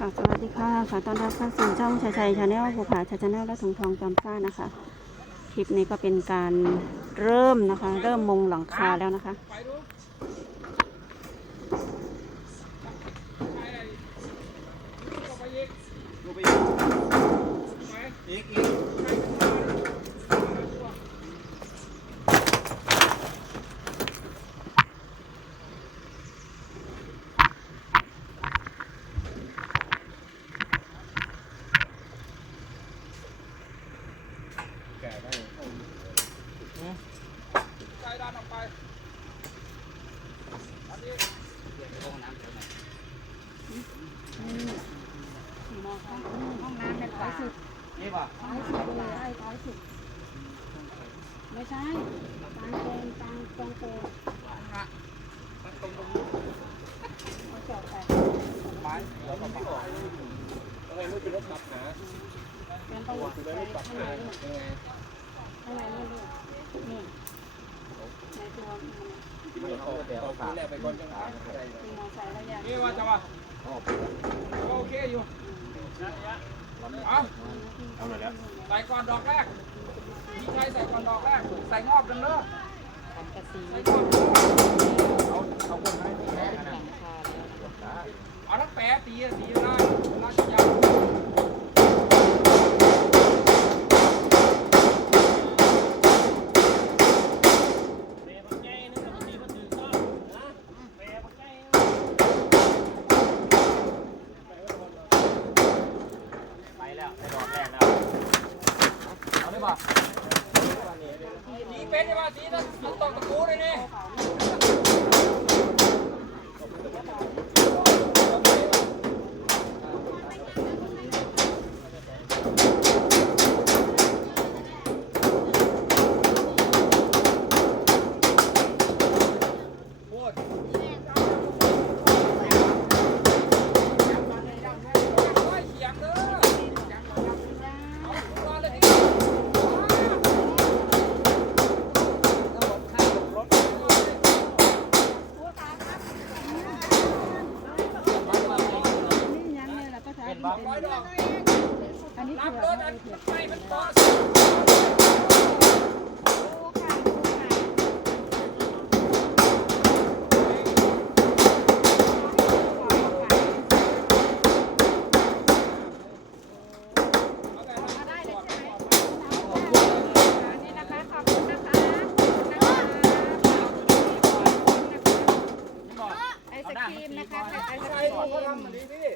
ค่ะสวัสดีค่ะขอต้อนรับเข้าสู่ช่องชัยชัยชาแนลภูผาชัยชาแนลและถุงทองจอมซ่านะคะ คลิปนี้ก็เป็นการเริ่มนะคะ เริ่มมุงหลังคาแล้วนะคะอีกอีกแก่ได้ ใจดันออกไปอันนี้ ห้องน้ำเป็นฝาสุดนี่ป่ะท้ายสุดเลยไอ้ท้ายสุดไม่ใช่ตางเกงตางตรงโตเอาจอดแต่ไม้แล้วก็ปักอะไรไม่เป็นรถตัดหาเป็นต้องข้างในข้างในยังไงข้างในนี่ด้วยนี่ ในตัวมันไม่เอาเดี๋ยวเอาขาแรกไปก่อนจังหวะตีมอไซค์ระยะนี่ว่าจะว่าโอเคอยู่เอาเอาเลยแล้วใส่ก่อนดอกแรกพี่ชายใส่ก่อนดอกแรกใส่งอบกันเนอะสังกะสีใส่งอบเอาเอาคนให้แพ้นะหลังคาแล้วเอาทั้งแปะตีอะตีได้ราชยา ไปแล้วได้ดอกแรกแล้ว เอาได้ป่ะตีเป็นใช่ป่ะตีนั่นตกตะกูเลยนี่ พูดไม่เสียงเด้อเอาทุกวันเลยพี่นี่ยังเนี่ยเราก็ใช้ เป็นร้อยดอก อันนี้ รับเผื่รอถอันไฟมันต่อไอศครีมนะคะไอศ ใคร ครี บอกเขา ม ทำเหมือนนี้พี่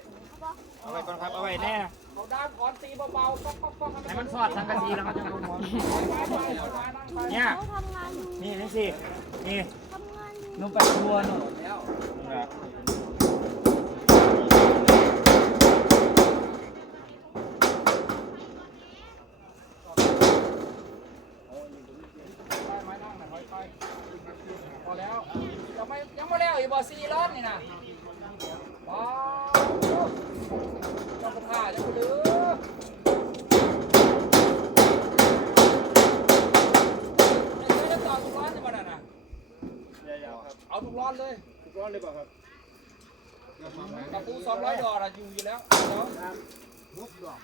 เอาไว้ก่อนครับเอาไว้แน่ เขาด้านก่อนตีเบาๆป๊อกป๊อกป๊อก ให้มันสอดสังกะสีแล้ว มันจะลงหมดเนี่ยนี่นี่สิ นี่นุ่มไปทัวร์นุ่มพอแล้วยังไม่ยังไม่แล้วอีกบ่ซีรอนนี่นะว้าวเจ้าผ้าเจ้าลือไอ้เจ้าจะต่อทุกร้อนจะมาน่ะนะ ยาวครับ เอา ทุกร้อนเลยทุกร้อนเลยเปล่าครับกระปูสองร้อยดอกอะอยู่อยู่แล้วเดี๋ยว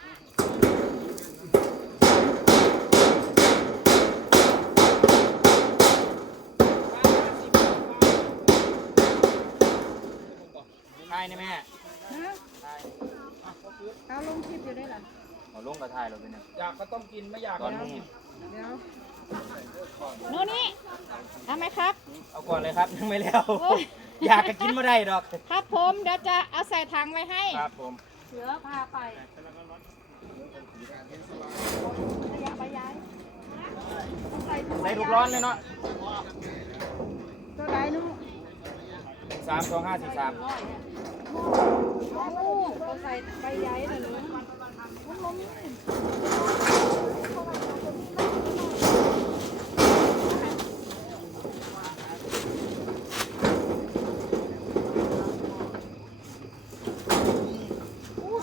ป้าห้าสิบทายนี่แม่นะเอาลงคลิปอยู่ได้หรอเอาลงกระทายเราเป็นยังอยากก็ต้องกินไม่อยากก็ต้องกินเดี๋ยวโน่นนี่ ทำไหมครับ เอาก่อนเลยครับยังไม่แล้ว โอ้ย อยากจะกินมาได้ดอก ครับผมเดี๋ยวจะเอาใส่ถังไว้ให้ ครับผม เสือพาไประยะไปย้ายใส่ถุงใส่ทุกร้อนเลยเนาะตัวไหนนู้นสามสองห้าสี่สามโอ้ตัวใส่ไปย้ายเลยนู้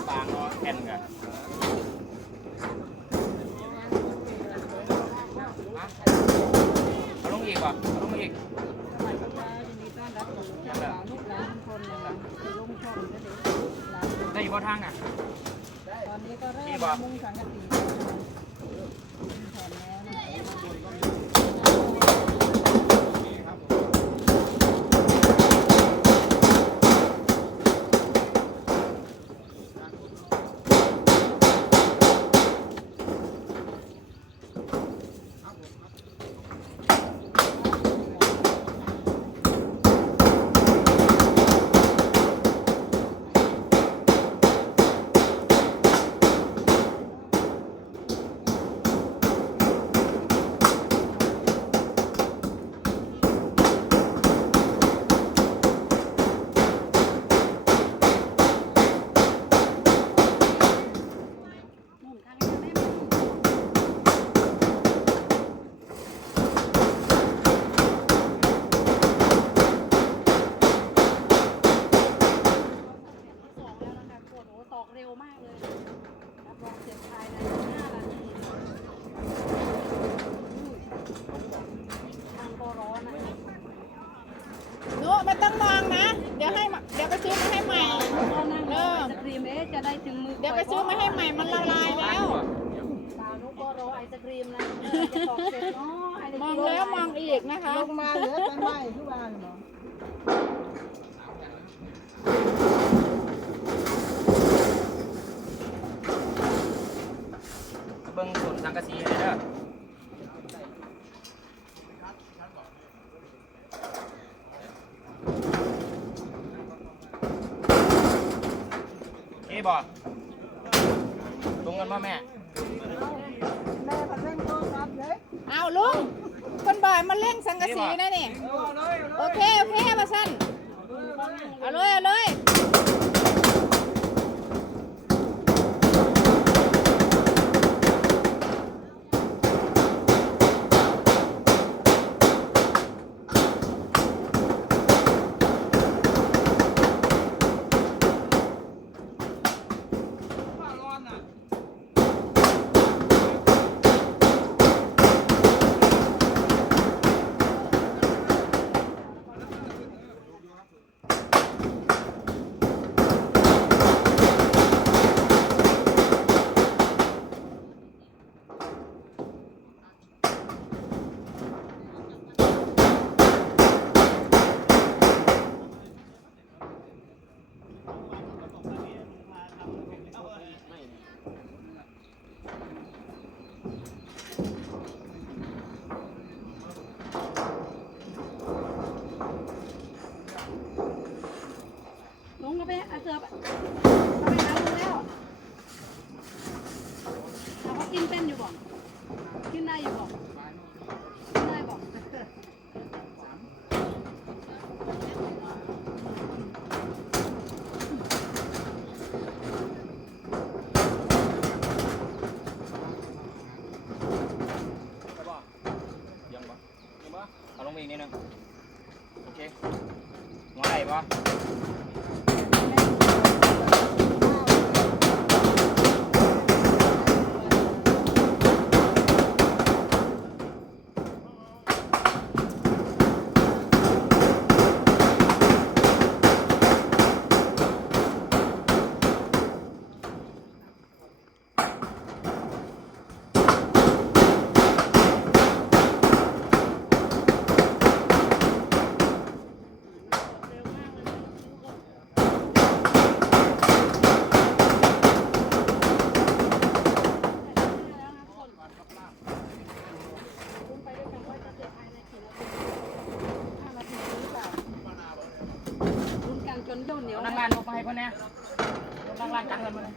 นบางเนาะแอนกัน เอาลงอีกป่ะเอาลงอีกยินดีต้อนรับสู่เจ้าบ่าวลูกหลานทุกคนเลยล่ะคือลุงช่องเด้อเด้อหลานได้ปบ่ทางน่ะตอนนี้ก็เริ่นี่มบ่มุงสังกะสีแผ่นแล้วนะ มุงทางนี้ไม่มุง สองแล้วนะคะปวดหัวตอกเร็วมากเลยรับรองเสร็จภายในห้านาทีทางก็ร้อนนะคะ หนูไม่ต้องมองนะ เดี๋ยวให้มาเดี๋ยว ไปซื้อมาให้ใหม่ก็นั่งรอไอศครีมเอ๊ะจะได้ถึงมือเดี๋ยวไปซื้อมาให้ใหม่มันละลายแล้ว สาวนุก็รอไอศครีมนะเมื่อจะตอกเสร็จเนาะไอศคมรีองแล้วมองอีกนะคะ ลงมาเหลือแต่ไม้ทุกวันเนาะเบิ่งส่วนสังกะสีให้เด้อ บ่ตรงกันบ่แม่ แม่ก็เล่นโทรศัพท์เลยเอาลุงคนบ่อยมาเล่งสังกะสีนะนี่ โอเค โอเคมาสั้นเอาเลย เอาเลย เอาเสือไปหาลุงแล้วเขากินเป็นอยู่บ่กินได้อยู่บ่กินได้บ่ยังบ่ยังบ่เอาลงไปอีกนิดนึงโอเคหัวไหล่บ่นกันจนเจ้าเหนียว เอานั่งร้านลงมาให้เพิ่นแหน่นั่งร้านกันเงินมาเลย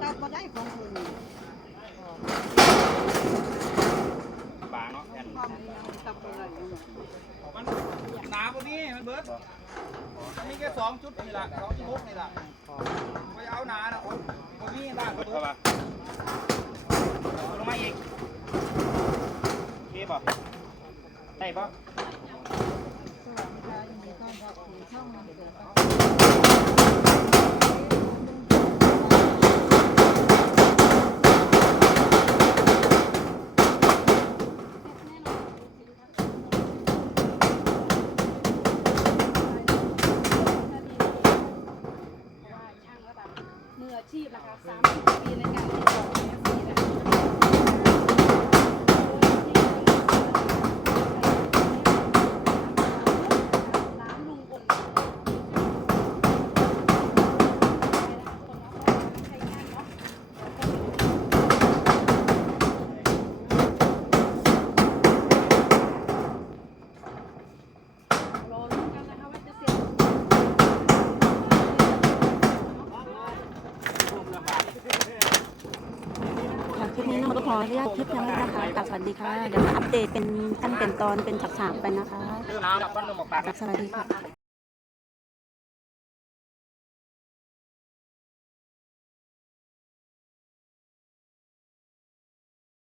เราก็ได้ของคุณ บางเนาะแผ่น ตับอะไรอยู่ มันหนาพวกนี้มันเบิด อันนี้แค่สองชุดนี่ละสองชุดนี่ละไปเอาหนานะคนพวกนี้บ้านก็เบิดเบิเข้าดมาลงมาอีกโอเคบ่ได้บ่เชีพนะคะสามสิบปีในการติดต่อเอฟซีนะคะร้านลุงพลใช้งานเนาะ รอลุ้นกันนะคะว่าจะเสร็จ ค่ะคลิปนี้น้ องก็ขออนุญาตคลิปยังนี้นะคะกลับสวัสดีค่ะ เดี๋ยวมาอัปเดตเป็นขั้นเป็นตอนเป็นฉากๆไปนะคะน้ำกับบ้านนมปากสวัสดีค่ะ